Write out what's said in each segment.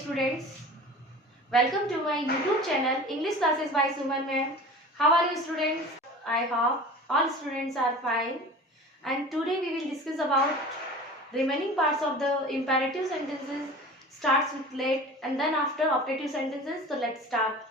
students, welcome to my YouTube channel English Classes by Suman Ma'am. How are you students? I hope all students are fine. And today we will discuss about remaining parts of the imperative sentences. Starts with let and then after optative sentences. So let's start.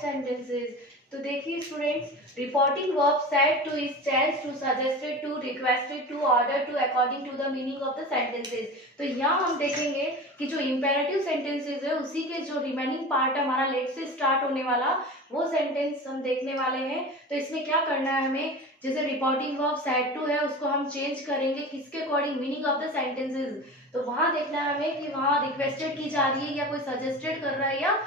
Sentences तो देखिए students, reporting verb said to, is change to, suggested to, requested to, order to according to the meaning of the sentences. तो यहाँ हम देखेंगे कि जो imperative sentences है उसी के जो रिमेनिंग पार्ट है हमारा लेट से स्टार्ट होने वाला वो सेंटेंस हम देखने वाले हैं। तो इसमें क्या करना है हमें, जैसे रिपोर्टिंग वर्ब सेड टू है उसको हम चेंज करेंगे किसके according, meaning of the sentences. तो वहां देखना है हमें कि वहां रिक्वेस्टेड की जा रही है या कोई सजेस्टेड कर रहा है या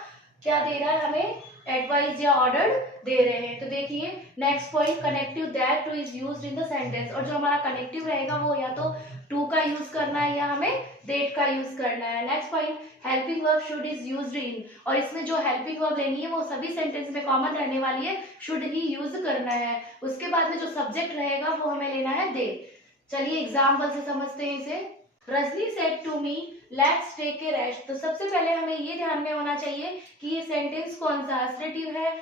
क्या दे रहा है, हमें एडवाइस या ऑर्डर दे रहे हैं। तो देखिए next point, connective that two is used in the sentence. और जो हमारा कनेक्टिव रहेगा वो या तो टू का यूज करना है या हमें दैट का यूज करना है। Next point, helping verb should is used in. और इसमें जो हेल्पिंग वर्ब लेनी है वो सभी सेंटेंस में कॉमन रहने वाली है, शुड ही यूज करना है। उसके बाद में जो सब्जेक्ट रहेगा वो हमें लेना है दे। चलिए एग्जाम्पल से समझते हैं इसे। Rajni said to me let's take a rest. तो सबसे पहले हमें ये ध्यान में होना चाहिए कि ये सेंटेंस कौन सा, असर्टिव है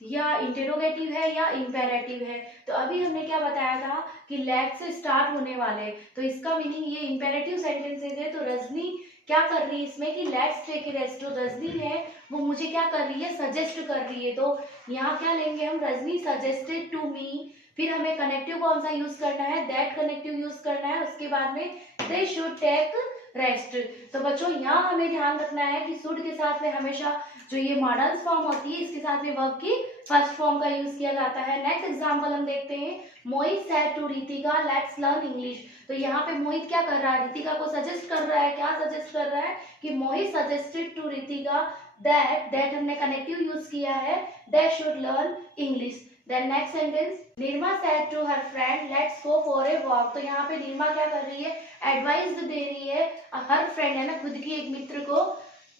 या इंटेरोगेटिव है या इंपेरेटिव है। तो अभी हमने क्या बताया था कि लेट से स्टार्ट होने वाले, तो इसका मीनिंग ये इंपेरेटिव सेंटेंसेस है। तो रजनी क्या कर रही है इसमें कि लेट्स टेक ए रेस्ट। तो रजनी है वो मुझे क्या कर रही है, सजेस्ट कर रही है। तो यहाँ क्या लेंगे हम, रजनी सजेस्टेड टू मी। फिर हमें कनेक्टिव कौन सा यूज करना है, दैट कनेक्टिव यूज करना है। उसके बाद में दे शुड टेक रेस्ट। तो बच्चों यहाँ हमें ध्यान रखना है कि शुड के साथ में हमेशा जो ये मॉडल फॉर्म होती है इसके साथ में वर्ब की फर्स्ट फॉर्म का यूज किया जाता है। नेक्स्ट एग्जांपल हम देखते हैं, Mohit said to Ritika let's learn English. तो यहाँ पे मोहित क्या कर रहा है, रितिका को सजेस्ट कर रहा है। क्या सजेस्ट कर रहा है कि मोहित सजेस्टेड टू रितिका दैट हमने कनेक्टिव यूज किया है, they should learn English. Then next sentence, Nirma said to her friend, let's go for a walk। तो यहाँ पे निर्मा क्या कर रही है, एडवाइस दे रही है हर फ्रेंड है ना, खुद की एक मित्र को।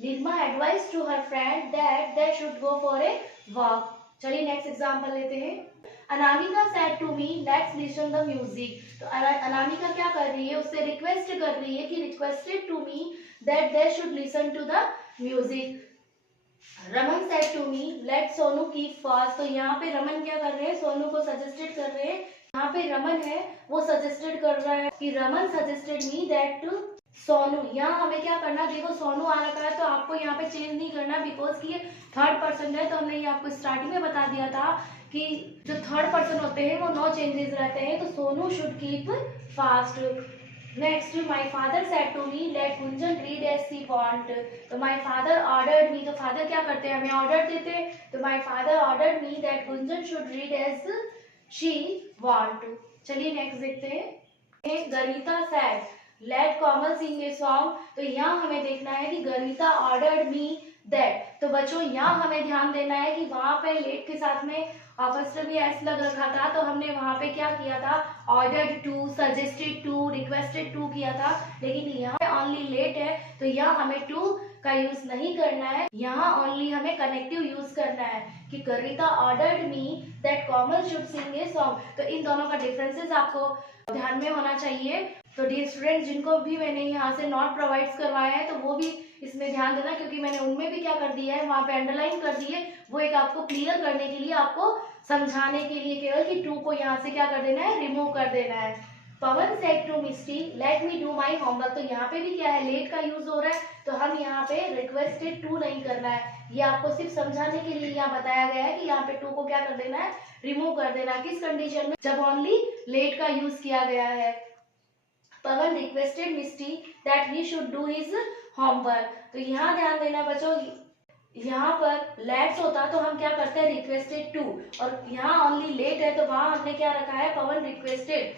Nirma advice to her friend that they should go for a walk. चलिए नेक्स्ट एग्जांपल लेते हैं। Anamika said to me, let's listen the music। तो अनामिका क्या कर रही है, उससे रिक्वेस्ट कर रही है कि requested to me that they should listen to the music. Raman said to me let Sonu keep fast. तो यहाँ पे रमन क्या कर रहे हैं, सोनू को सजेस्टेड कर रहे हैं। यहाँ पे रमन है वो सजेस्टेड कर रहा है कि Raman suggested me that Sonu. यहाँ हमें क्या करना, देखो सोनू आ रखा है तो आपको यहाँ पे चेंज नहीं करना बिकॉज कि ये थर्ड पर्सन है। तो हमने ये आपको स्टार्टिंग में बता दिया था कि जो थर्ड पर्सन होते हैं वो नो चेंजेस रहते हैं। तो Sonu should keep fast. Next, my father said to me let Gunjan read as she want. तो माई फादर ऑर्डर्ड मी। तो फादर क्या करते हैं, हमें ऑर्डर देते हैं। तो my father ordered me that Gunjan should read as she want. चलिए नेक्स्ट देखते हैं। Garvita said let Komal sing a song. तो यहाँ हमें देखना है कि गर्विता ऑर्डर्ड मी दैट। तो बच्चों यहाँ हमें ध्यान देना है कि वहां पे लेट के साथ में फर्स्ट भी एस लग रखा था, तो हमने वहां पे क्या किया था, ordered to, suggested to, requested to किया था। लेकिन यहाँ पे ओनली लेट है तो यहाँ हमें टू का यूज नहीं करना है, यहाँ ओनली हमें कनेक्टिव यूज करना है कि Kavita ordered me that Komal should sing a song. तो इन दोनों का डिफरेंसेस आपको ध्यान में होना चाहिए। तो डियर स्टूडेंट, जिनको भी मैंने यहाँ से नोट प्रोवाइड करवाया है तो वो भी इसमें ध्यान देना, क्योंकि मैंने उनमें भी क्या कर दिया है, वहां पे अंडरलाइन कर दी है। वो एक आपको क्लियर करने के लिए, आपको समझाने के लिए केवल कि टू को यहाँ से क्या कर देना है, रिमूव कर देना है। Pawan said to Misti let me do my homework. तो यहाँ पे भी क्या है, लेट का यूज हो रहा है। तो हम यहाँ पे रिक्वेस्टेड टू नहीं करना है, ये आपको सिर्फ समझाने के लिए यहाँ बताया गया है कि यहाँ पे टू को क्या कर देना है, रिमूव कर देना। किस कंडीशन में, जब ओनली लेट का यूज किया गया है। Pawan requested Misti that he should do his homework. तो यहाँ ध्यान देना बच्चों, यहाँ पर लेट्स होता तो हम क्या करते हैं, रिक्वेस्टेड टू, और यहाँ ओनली लेट है तो वहां हमने क्या रखा है, पवन रिक्वेस्टेड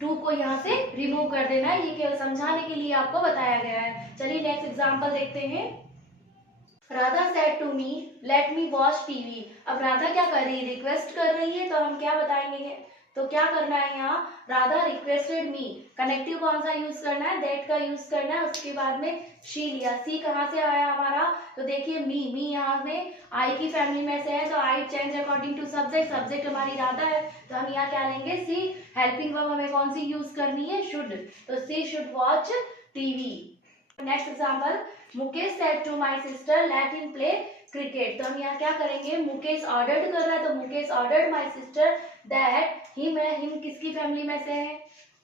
टू को यहाँ से रिमूव कर देना है। ये केवल समझाने के लिए आपको बताया गया है। चलिए नेक्स्ट एग्जांपल देखते हैं। Radha said to me let me watch TV. अब राधा क्या कर रही है, रिक्वेस्ट कर रही है। तो हम क्या बताएंगे, तो क्या करना है, यहाँ राधा रिक्वेस्टेड मी, कनेक्टिव कौन सा यूज करना है, दैट का यूज करना है। उसके बाद में शी लिया, सी कहाँ से आया हमारा, तो देखिए मी यहाँ में आई की फैमिली में से है, तो I might change according to subject, subject हमारी राधा है तो हम यहाँ क्या लेंगे सी। हेल्पिंग वर्ब हमें कौन सी यूज करनी है, शुड, तो she should watch TV. Next example, Mukesh said to my sister let him play cricket. तो हम यहाँ क्या करेंगे, मुकेश ऑर्डर्ड कर रहा है तो Mukesh ordered my sister that him है, हिम किसकी फैमिली में से है,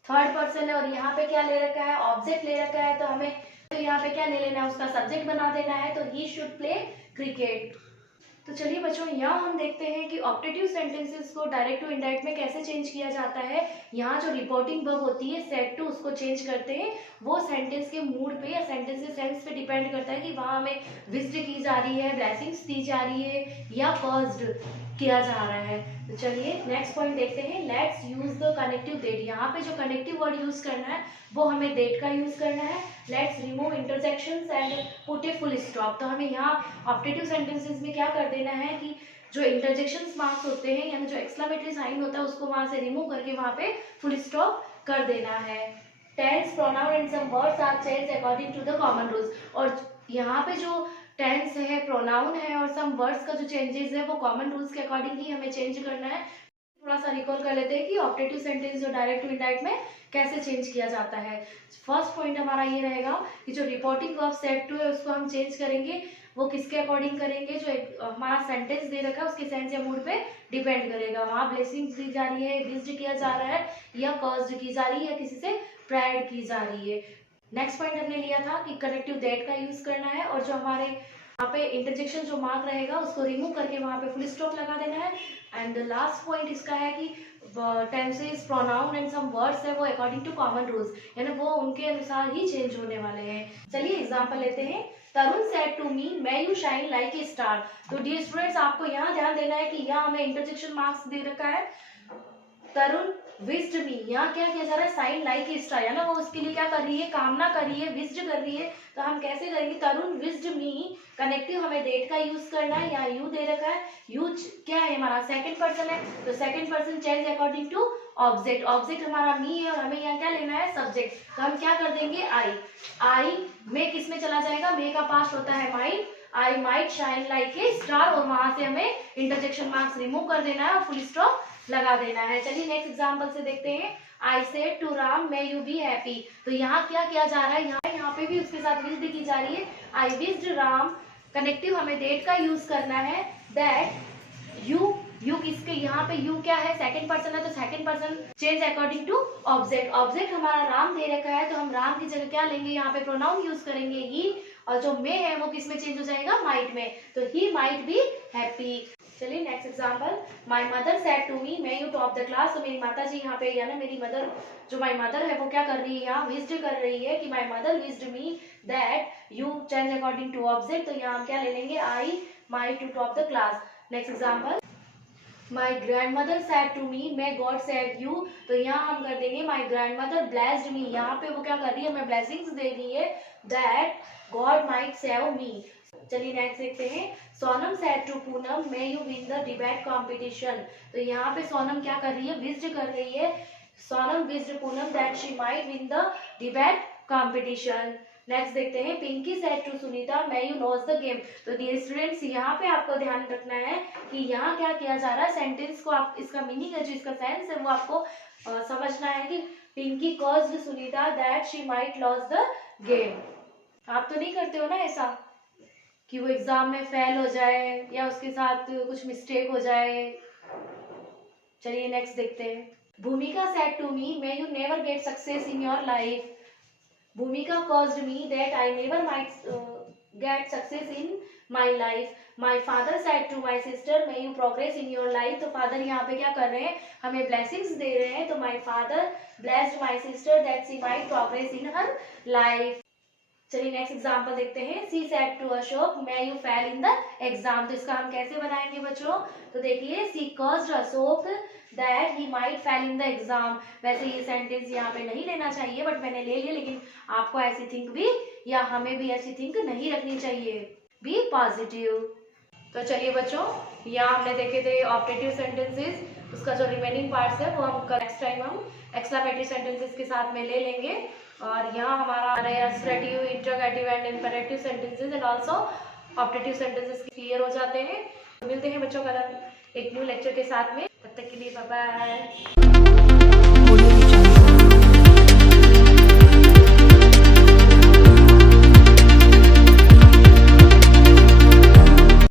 थर्ड पर्सन है, और यहाँ पे क्या ले रखा है, ऑब्जेक्ट ले रखा है, तो हमें तो यहाँ पे क्या ले लेना है, उसका सब्जेक्ट बना देना है, तो ही शुड प्ले क्रिकेट। तो चलिए बच्चों, यहाँ हम देखते हैं कि ऑप्टेटिव सेंटेंसेस को डायरेक्ट टू इनडायरेक्ट में कैसे चेंज किया जाता है। यहाँ जो रिपोर्टिंग वर्ब होती है सेड टू, उसको चेंज करते हैं, वो सेंटेंस के मूड पे या सेंटेंस के सेंस पे डिपेंड करता है कि वहाँ हमें विजिट की जा रही है, ब्लेसिंग्स दी जा रही है या कर्स्ड किया जा रहा है। तो चलिए नेक्स्ट पॉइंट देखते हैं, let's use the connective that. यहाँ पे जो कनेक्टिव वर्ड यूज करना है वो हमें डेट का यूज करना है। Let's remove interjections and put a full stop. तो हमें यहाँ ऑप्टेटिव सेंटेंसेस में क्या कर देना है कि जो इंटरजेक्शंस मार्क्स होते हैं यानी जो एक्सक्लेमेटरी साइन होता है उसको वहां से रिमूव करके वहां पे फुल स्टॉप कर देना है। Tense, pronoun and some words are change according to the common rules. और यहाँ पे जो टेंस है, प्रोनाउन है और सम वर्ड्स का जो चेंजेस है वो कॉमन रूल्स के अकॉर्डिंग ही हमें चेंज करना है। थोड़ा सा रिकॉल कर लेते हैं कि ऑप्टेटिव सेंटेंस जो डायरेक्ट टू इनडायरेक्ट में कैसे चेंज किया जाता है। फर्स्ट पॉइंट हमारा ये रहेगा कि जो रिपोर्टिंग वर्ब सेड टू है उसको हम चेंज करेंगे, वो किसके अकॉर्डिंग करेंगे, जो एक हमारा सेंटेंस दे रखा है उसके सेंस या मूड पे डिपेंड करेगा। वहाँ ब्लेसिंग्स दी जा रही है, विज्ड किया जा रहा है या कर्स्ड की जा रही है या किसी से प्रेयर्ड की जा रही है। नेक्स्ट पॉइंट हमने लिया था कि कनेक्टिव दैट का यूज करना है और जो हमारे यहाँ पे इंटरजेक्शन जो मार्क रहेगा उसको रिमूव करके वहाँ पे फुल स्टॉप लगा देना है। एंड लास्ट पॉइंट इसका है कि tenses, pronoun and some words है वो अकॉर्डिंग टू कॉमन रूल्स, यानी वो उनके अनुसार ही चेंज होने वाले हैं। चलिए एग्जांपल लेते हैं। Tarun said to me may you shine like a star. तो डियर स्टूडेंट्स, आपको यहाँ ध्यान देना है कि यहाँ हमें इंटरजेक्शन मार्क्स दे रखा है। तरुण विज्ड मी, यहाँ क्या किया जा रहा है, साइन लाइक ए स्टार, है ना, वो उसके लिए क्या कर रही है, कामना कर रही है, विज्ड कर रही है। तो हम कैसे करेंगे, तरुण विज्ड मी, कनेक्टिव हमें डेट का यूज करना है। यहाँ यू दे रखा है, यू क्या है हमारा सेकंड पर्सन है, तो second person change according to object, object हमारा मी है और हमें यहाँ क्या लेना है, सब्जेक्ट। तो हम क्या कर देंगे, आई, आई में किस में चला जाएगा, मे का पास्ट होता है might, I might shine like a star, और वहां से हमें इंटरजेक्शन मार्क्स रिमूव कर देना है और फुल स्टॉप लगा देना है। चलिए नेक्स्ट एग्जांपल से देखते हैं। I said to Ram may you be happy. तो यहाँ क्या किया जा रहा है, यहाँ पे भी उसके साथ विज्ड की जा रही है। आई विज्ड राम, कनेक्टिव हमें डेट का यूज करना है, दैट यू, यू किसके, यहाँ पे यू क्या है, सेकंड पर्सन है, तो second person change according to object, object हमारा राम दे रखा है तो हम राम की जगह क्या लेंगे, यहाँ पे प्रोनाउन यूज करेंगे ही, और जो मे है वो किस में चेंज हो जाएगा, माइट में, तो ही माइट बी हैप्पी। चलिए next example, my mother said to me may you top the class. तो मेरी माता जी यहाँ पे, यानी मेरी मदर, जो माय मदर है वो क्या कर रही है, यहाँ विज्ड कर रही है कि my mother wished me that you change according to object, तो यहाँ हम क्या ले लेंगे, I my to top the class. Next example, my grandmother said to me may God said you. तो यहाँ हम कर देंगे my grandmother blessed me, यहाँ पे वो क्या कर रही है, हमें ब्लेसिंग्स दे रही है, that God might save me. चलिए नेक्स्ट देखते हैं। Sonam said to Poonam may you win the debate competition. तो यहाँ पे सोनम क्या कर रही है, विज्ड कर रही है, Sonam wished Poonam that she might win the debate competition. Next देखते हैं। Pinky said to Sunita may you lose the game. तो डियर स्टूडेंट्स, यहाँ पे आपको ध्यान रखना है कि यहाँ क्या किया जा रहा है, सेंटेंस को आप, इसका मीनिंग है, जो इसका सेंस है वो आपको समझना है कि Pinky caused Sunita that she might lose the game. आप तो नहीं करते हो ना ऐसा कि वो एग्जाम में फेल हो जाए या उसके साथ कुछ मिस्टेक हो जाए। चलिए नेक्स्ट देखते हैं। Bhumika said to me may you never get success in your life. Bhumika caused me that I never might get success in my life. My father said to my sister may you progress in your life. तो father यहाँ पे क्या कर रहे हैं, हमें blessings दे रहे हैं, तो my father blessed my sister that she might progress in her life. चलिए नेक्स्ट एग्जाम्पल देखते हैं। She said to Ashok may you fail in the exam. तो इसका हम कैसे बनाएंगे बच्चों, तो देखिए, she cursed Ashok that he might fail in the exam. वैसे ये सेंटेंस यहाँ पे नहीं लेना चाहिए बट मैंने ले लिया, लेकिन आपको ऐसी थिंक भी या हमें भी ऐसी थिंक नहीं रखनी चाहिए, बी पॉजिटिव। तो चलिए बच्चों, यहाँ हमने देखे थे ऑप्टेटिव सेंटेंसेस, उसका जो रिमेनिंग पार्ट्स है वो हम नेक्स्ट टाइम हम एक्सक्लेमेटरी सेंटेंसेस के साथ में ले लेंगे। और यहाँ हमारा assertive, interrogative and imperative sentences and also optative sentences clear हो जाते हैं। मिलते हैं बच्चों कल एक न्यू लेक्चर के साथ में, तब तक के लिए बाय बाय।